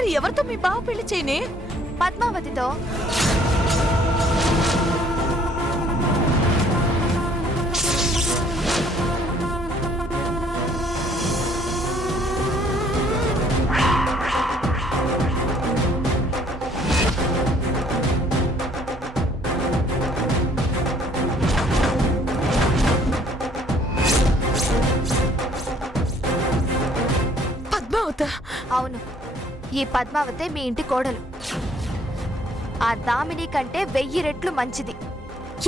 మరి ఎవరితో మీ బావ పెళ్లి చేయనే? పద్మావతితో. పద్మావత? అవును, ఈ పద్మావతే మీ ఇంటి కోడలు. ఆ దామిని కంటే 1000 రెట్లు మంచిది.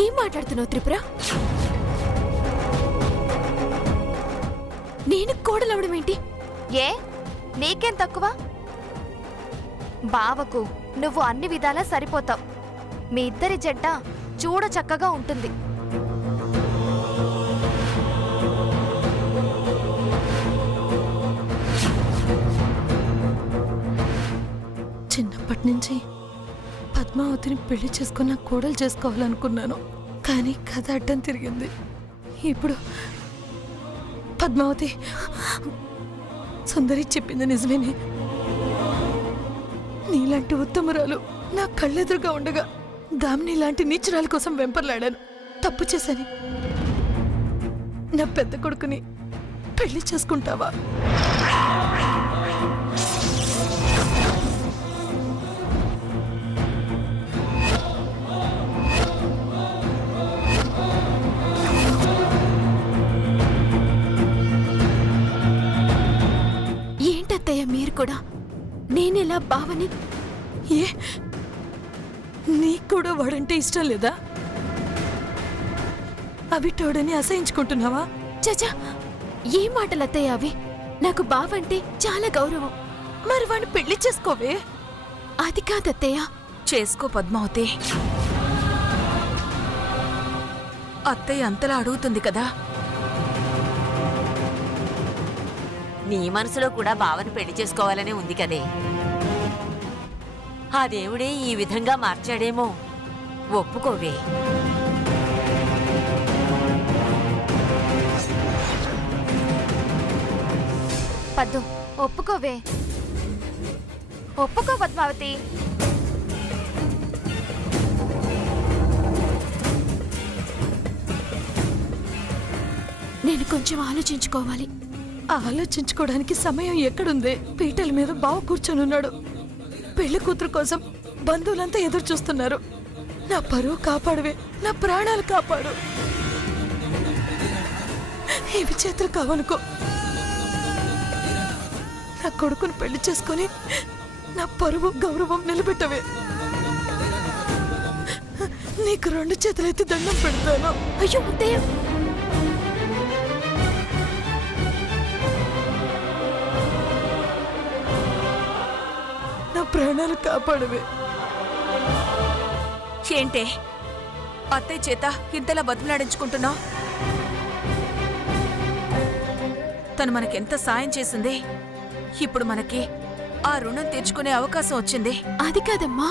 ఏం మాట్లాడుతున్నావు త్రిపుర? నేను కోడలవడం ఏంటి? ఏ నీకేం తక్కువ? బావకు నువ్వు అన్ని విధాలా సరిపోతావు. మీ ఇద్దరి జంట చూడ చక్కగా ఉంటుంది. చిన్నప్పటి నుంచి పద్మావతిని పెళ్లి చేసుకున్న కోడలు చేసుకోవాలనుకున్నాను, కానీ కథ అడ్డం తిరిగింది. ఇప్పుడు పద్మావతి సుందరి చెప్పింది నిజమేనే. నీలాంటి ఉత్తమరాలు నా కళ్ళెదురుగా ఉండగా దామిని లాంటి నీచురాల కోసం వెంపర్లాడాను. తప్పు చేశాను. నా పెద్ద కొడుకుని పెళ్లి చేసుకుంటావా? ఏంటత్తయ్య మీరు కూడా? నేనెలా బావని? ఏ నీకు కూడా వాడంటే ఇష్టం లేదా? అవిటోడని అసహించుకుంటున్నావా? చచా, ఏ మాటలత్తయ్య అవి? నాకు బావంటే చాలా గౌరవం. మరి వాడిని పెళ్లి చేసుకోవే. అది కాదత్తయ్య. చేసుకో పద్మావతి. అత్తయ్య అంతలా అడుగుతుంది కదా. నీ మనసులో కూడా బావని పెళ్లి చేసుకోవాలనే ఉంది కదే. ఆ దేవుడే ఈ విధంగా మార్చాడేమో. ఒప్పుకోవే. పద్దు, ఒప్పుకోవే. ఒప్పుకో పద్మావతి. నేను కొంచెం ఆలోచించుకోవాలి. ఆలోచించుకోవడానికి సమయం ఎక్కడుంది? పీటల మీద బావ కూర్చొనున్నాడు. పెళ్లి కూతురు కోసం బంధువులంతా ఎదురు చూస్తున్నారు. నా పరువు కాపాడవే, నా ప్రాణాలు కాపాడు. ఇవి చేతులు కావనుకో. నా కొడుకును పెళ్లి చేసుకొని నా పరువు గౌరవం నిలబెట్టవే. నీకు 2 చేతులెత్తి దండం పెడతాను. అయ్యో అత్తయ్య, నా ప్రాణాలు కాపాడవే. ఏంటే అత్తయ్య చేత ఇంతలా బతిమలాడించుకుంటున్నావు? తను మనకెంత సాయం చేసింది. ఇప్పుడు మనకి ఆ రుణం తీర్చుకునే అవకాశం వచ్చింది. అది కాదమ్మా.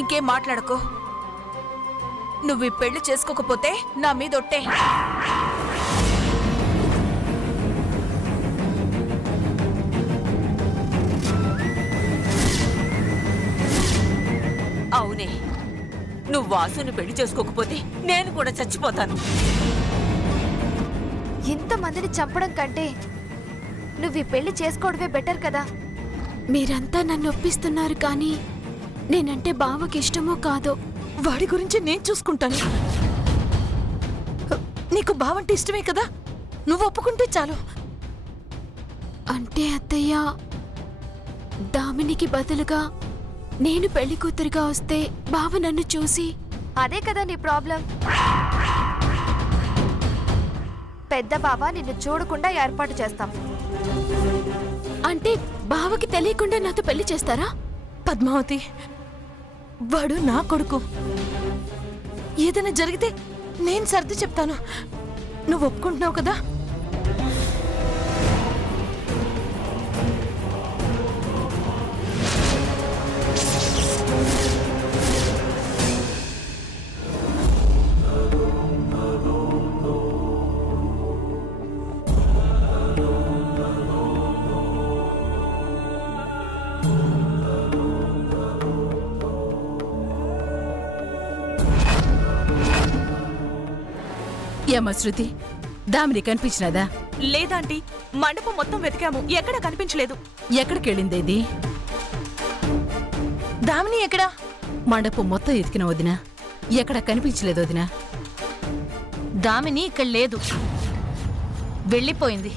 ఇంకేం మాట్లాడకో. నువ్వు ఈ పెళ్లి చేసుకోకపోతే నా మీదొట్టే. అవునే, నువ్వు వాసుని పెళ్లి చేసుకోకపోతే నేను కూడా చచ్చిపోతాను. ఇంతమందిని చంపడం కంటే నువ్వు ఈ పెళ్లి చేసుకోవడమే బెటర్ కదా. మీరంతా నన్ను ఒప్పిస్తున్నారు, కానీ నేనంటే బావకి ఇష్టమో కాదో. వాడి గురించి నేను చూసుకుంటాను. నీకు బావంటే ఇష్టమే కదా, నువ్వు ఒప్పుకుంటే చాలు. అంటే అత్తయ్య, దామినికి బదులుగా నేను పెళ్లి కూతురుగా వస్తే బావ నన్ను చూసి... అదే కదా నీ ప్రాబ్లం. పెద్ద బావ నిన్ను చూడకుండా ఏర్పాటు చేస్తాం. అంటే బావకి తెలియకుండా నాతో పెళ్లి చేస్తారా? పద్మావతి, వాడు నా కొడుకు. ఏదైనా జరిగితే నేను సర్ది చెప్తాను. నువ్వు ఒప్పుకుంటున్నావు కదా? ఏమ్మా శృతి, దామిని కనిపించినదా? లేదాంటీ, మండపం మొత్తం వెతికాము, ఎక్కడా కనిపించలేదు. ఎక్కడికెళ్ళింది ఇది? దామిని ఎక్కడా? మండపం మొత్తం ఎతికిన వదినా, ఎక్కడ కనిపించలేదు వదినా. దామిని ఇక్కడ లేదు, వెళ్ళిపోయింది.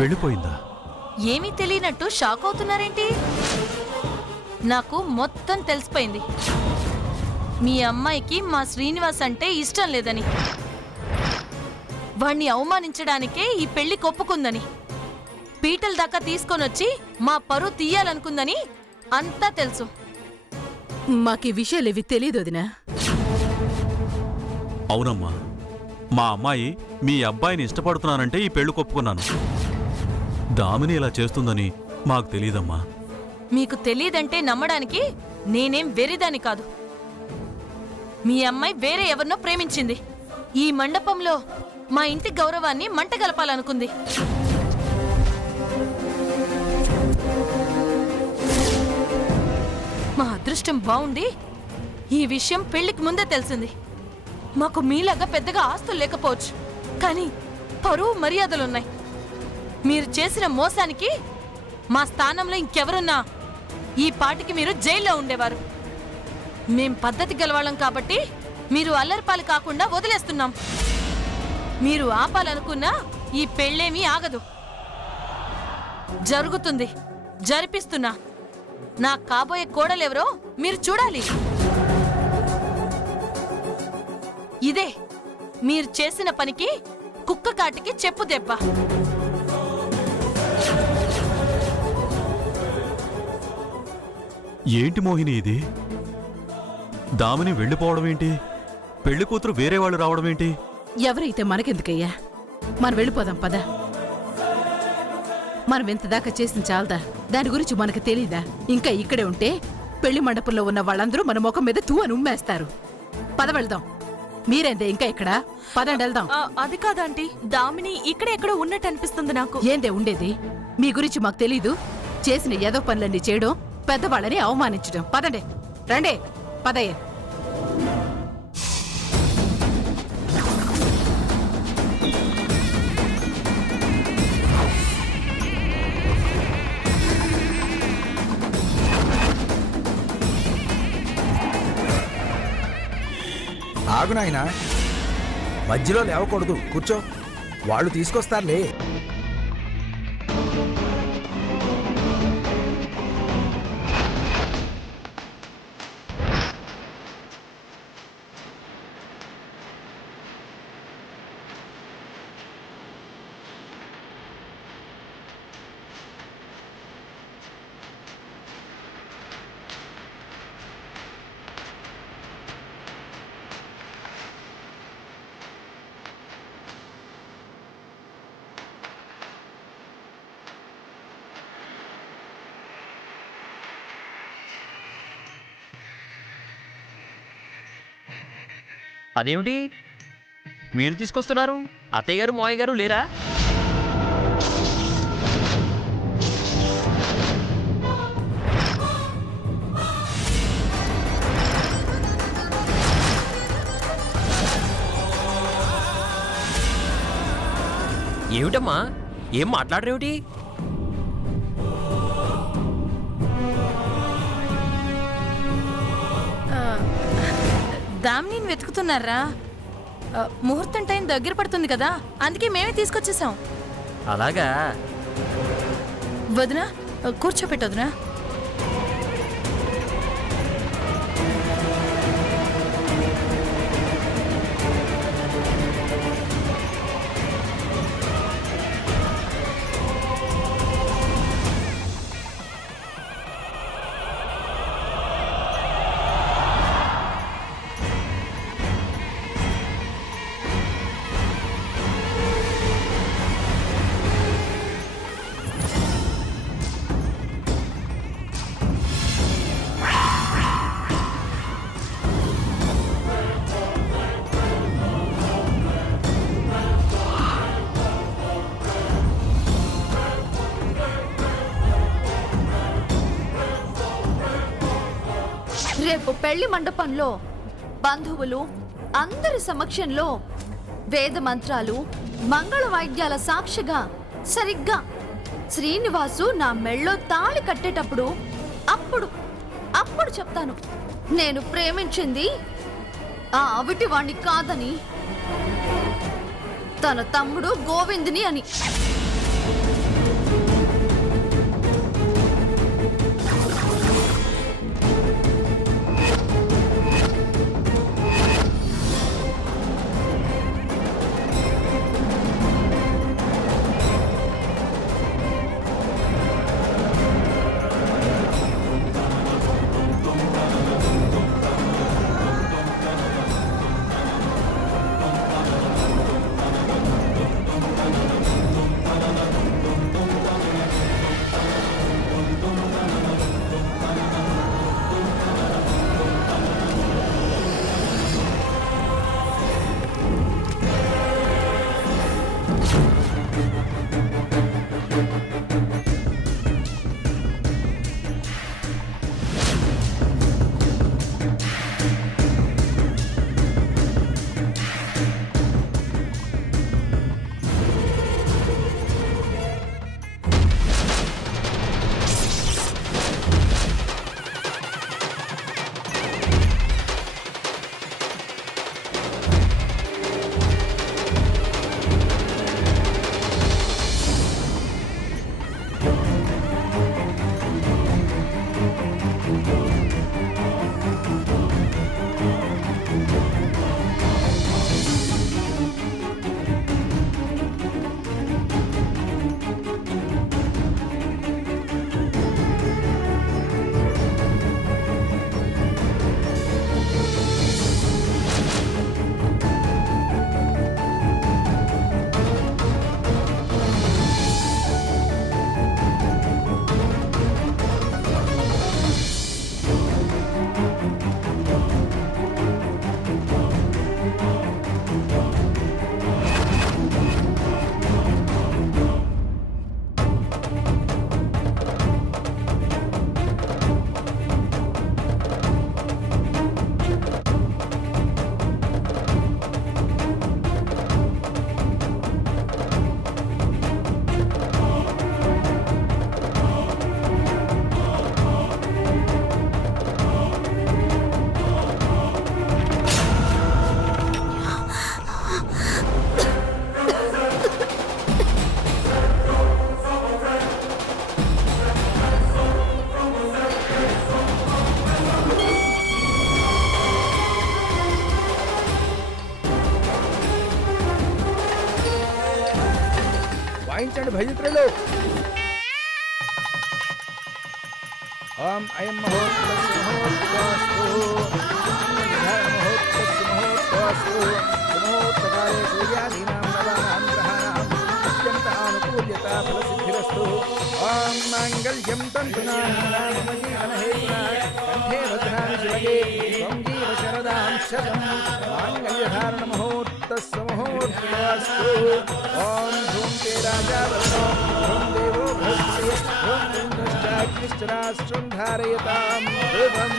వెళ్ళిపోయిందా? ఏమీ తెలియనట్టు షాక్ అవుతున్నారేంటి? నాకు మొత్తం తెలిసిపోయింది. మీ అమ్మాయికి మా శ్రీనివాస్ అంటే ఇష్టం లేదని, వాణ్ణి అవమానించడానికే ఈ పెళ్లి కొప్పుకుందని, పీటల దాకా తీసుకొనొచ్చి మా పరువు తీయాలనుకుందని అంతా తెలుసు. మాకీ విషయాలేవి తెలియదు వదినా. అవునమ్మా, మా అమ్మాయి మీ అబ్బాయిని ఇష్టపడుతున్నానంటే ఈ పెళ్లి కొప్పుకున్నాను. దామిని ఇలా చేస్తుందని మాకు తెలీదమ్మా. మీకు తెలియదంటే నమ్మడానికి నేనేం వెరిదాని కాదు. మీ అమ్మాయి వేరే ఎవరినో ప్రేమించింది. ఈ మండపంలో మా ఇంటి గౌరవాన్ని మంటగలపాలనుకుంది. మా అదృష్టం బాగుండి ఈ విషయం పెళ్లికి ముందే తెలిసింది. మాకు మీలాగా పెద్దగా ఆస్తులు లేకపోవచ్చు, కానీ పరువు మర్యాదలున్నాయి. మీరు చేసిన మోసానికి మా స్థానంలో ఇంకెవరున్నా ఈ పాటికి మీరు జైల్లో ఉండేవారు. మేం పద్ధతి గలవాళ్ళం కాబట్టి మీరు అల్లరిపాలు కాకుండా వదిలేస్తున్నాం. మీరు ఆపాలనుకున్నా ఈ పెళ్ళేమీ ఆగదు, జరుగుతుంది, జరిపిస్తున్నా. నా కాబోయే కోడలెవరో మీరు చూడాలి. ఇదే మీరు చేసిన పనికి కుక్క కాటికి చెప్పు దెబ్బ. ఏంటి మోహిని ఇది? దామిని వెళ్ళిపోవడం ఏంటి? పెళ్లి కూతురు వేరే వాళ్ళు రావడం ఏంటి? ఎవరైతే మనకెందుకయ్యా, మనం వెళ్ళిపోదాం పద. మనం ఇంతదాకా చేసిన చాలదా? దాని గురించి మనకు తెలీదా? ఇంకా ఇక్కడే ఉంటే పెళ్లి మండపంలో ఉన్న వాళ్ళందరూ మన ముఖం మీద తూ అని ఉమ్మేస్తారు. పద వెళ్దాం. మీరేందే ఇంకా ఇక్కడ? పదండి వెళ్దాం. అది కాదంటీ, దామిని ఇక్కడే ఎక్కడో ఉన్నట్టు అనిపిస్తుంది నాకు. ఏందే ఉండేది? మీ గురించి మాకు తెలీదు. చేసిన ఏదో పనులన్నీ చేయడం, పెద్దవాళ్ళని అవమానించడం. పదండి, రండి, పదయ్య. ఆగు నాయనా, మధ్యలో లేవకూడదు, కూర్చో, వాళ్ళు తీసుకొస్తారులే. అదేమిటి మీరు తీసుకొస్తున్నారు? అత్తయ్య గారు మావయ్య గారు లేరా? ఏమిటమ్మా, ఏం మాట్లాడరేమిటి? దామిని వెతుకుతున్నారా? ముహూర్తం టైం దగ్గర పడుతుంది కదా, అందుకే మేమే తీసుకొచ్చేసాం. అలాగా? వదినా, కూర్చోపెట్టొద్దునా? రేపు పెళ్లి మండపంలో బంధువులు అందరి సమక్షంలో వేద మంత్రాలు మంగళ వాయిద్యాల సాక్షిగా సరిగ్గా శ్రీనివాసు నా మెళ్ళో తాళి కట్టేటప్పుడు అప్పుడు చెప్తాను నేను ప్రేమించింది ఆ అవిటి వాణ్ణి కాదని, తన తమ్ముడు గోవిందుని అని. వాయించండి భజంత్రులు. ఓం అయం మహోత్సవస్య మహోత్సవాస్తు మహోత్సవస్య మహోత్సవాస్తు మహోత్సవాలే సూర్యాదీనాం నవానాం గ్రహాణాం అత్యంత ఆనుకూల్యత ఫలసిద్ధిరస్తు. ఓం మాంగళ్యం తంతునాం మమ జీవనహేతునా కంఠే భద్రామి శివగే త్వం జీవ శరదాం శతం మాంగళ్యధారణ మహోత్తస్య మహోత్సవాస్తు. ఓం ధూం తే రాజా వరుణో ధూం దేవో బృహస్పతి ధూం ఇంద్రశ్చాగ్నిశ్చరాష్ట్రం ధారయతాం ధ్రువం.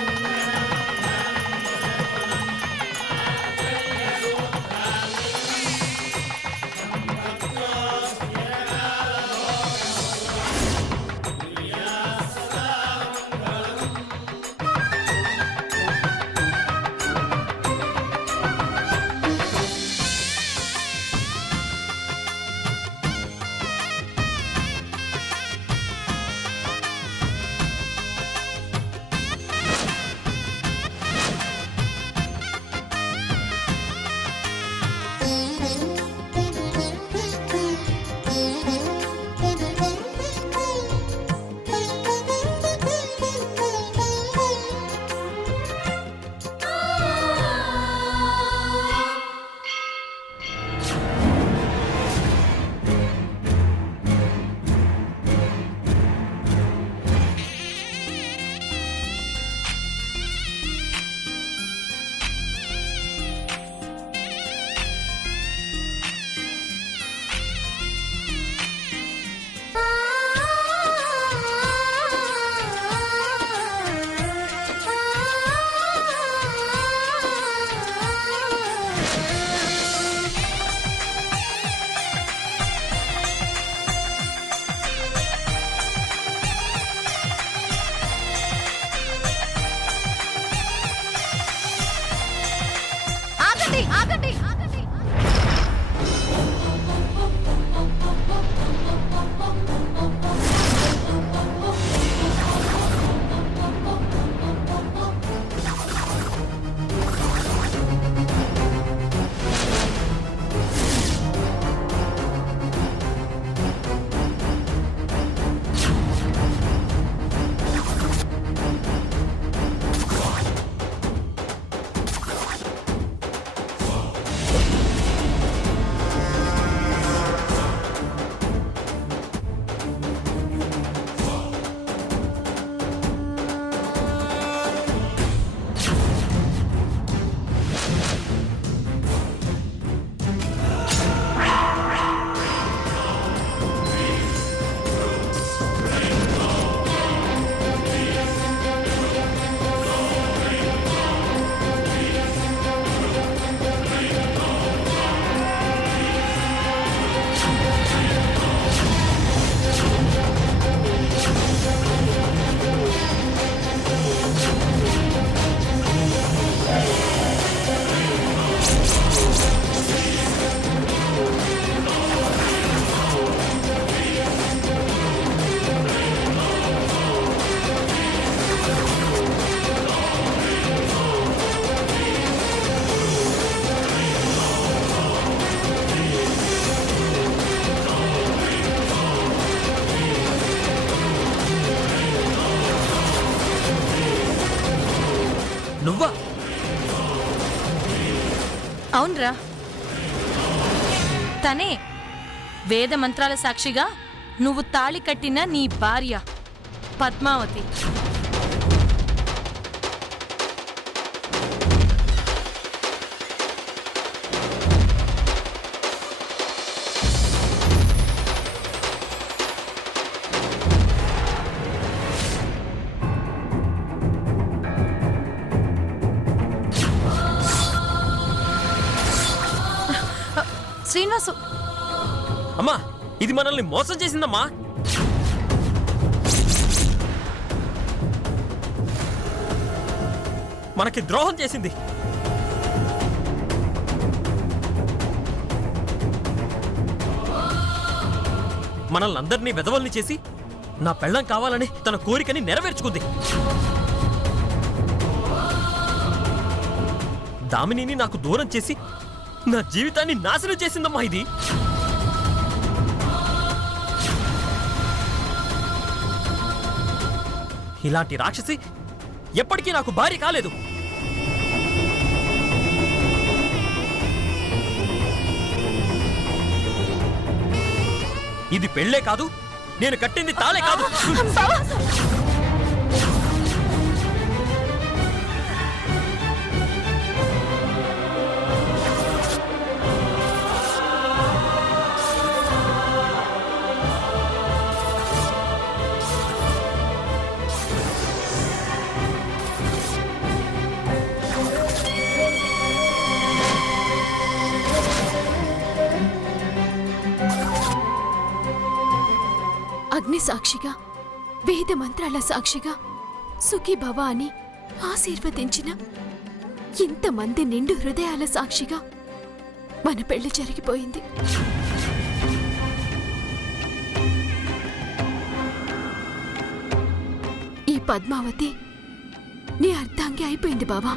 ఆగండి ఆగండి ఆగండి. నువ్వా? అవునరా, తనే వేద మంత్రాల సాక్షిగా నువ్వు తాళి కట్టిన నీ భార్య పద్మావతి. శ్రీనివాసు, అమ్మా, ఇది మనల్ని మోసం చేసిందమ్మా. మనకి ద్రోహం చేసింది. మనల్ని అందరినీ వెధవల్ని చేసి నా పెళ్ళం కావాలని తన కోరికని నెరవేర్చుకుంది. దామినిని నాకు దూరం చేసి నా జీవితాన్ని నాశనం చేసిందమ్మా ఇది. ఇలాంటి రాక్షసి ఎప్పటికీ నాకు భార్య కాలేదు. ఇది పెళ్ళే కాదు, నేను కట్టింది తాళే కాదు. అగ్ని సాక్షిగా, వేద మంత్రాల సాక్షిగా సుఖీ భవ అని ఆశీర్వదించిన ఇంతమంది నిండు హృదయాల సాక్షిగా మన పెళ్లి జరిగిపోయింది. ఈ పద్మావతి నీ అర్థాంగి అయిపోయింది బావా.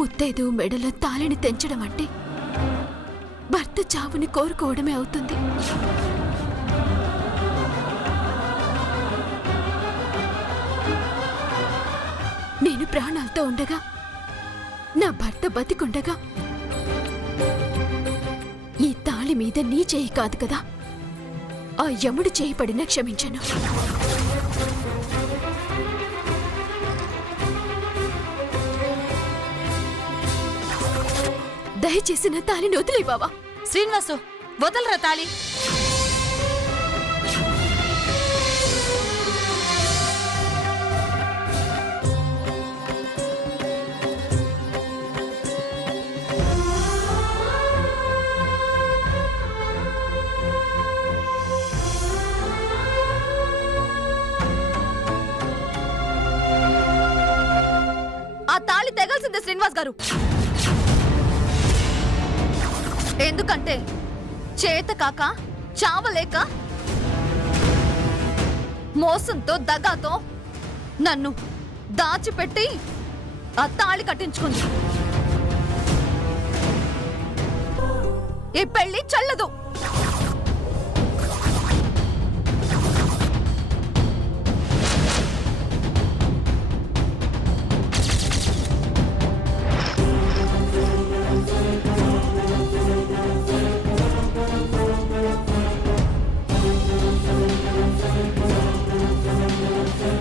ముత్తైదు మెడలో తాళిని తెంచడం అంటే భర్త చావుని కోరుకోవడమే అవుతుంది. నేను ప్రాణాలతో ఉండగా, నా భర్త బతికుండగా ఈ తాళి మీద నీ చేయి కాదు కదా, ఆ యముడు చేయి పడినా క్షమించను. దయచేసి నా తాళిని వదిలే బావా. శ్రీనివాసు, వదలరా తాళి. ఆ తాళి తెగాల్సిందే శ్రీనివాస్ గారు. ఎందుకంటే చేత కాక చావలేక మోసంతో దగాతో నన్ను దాచిపెట్టి ఆ తాళి కట్టించుకుంది. ఈ పెళ్లి చెల్లదు.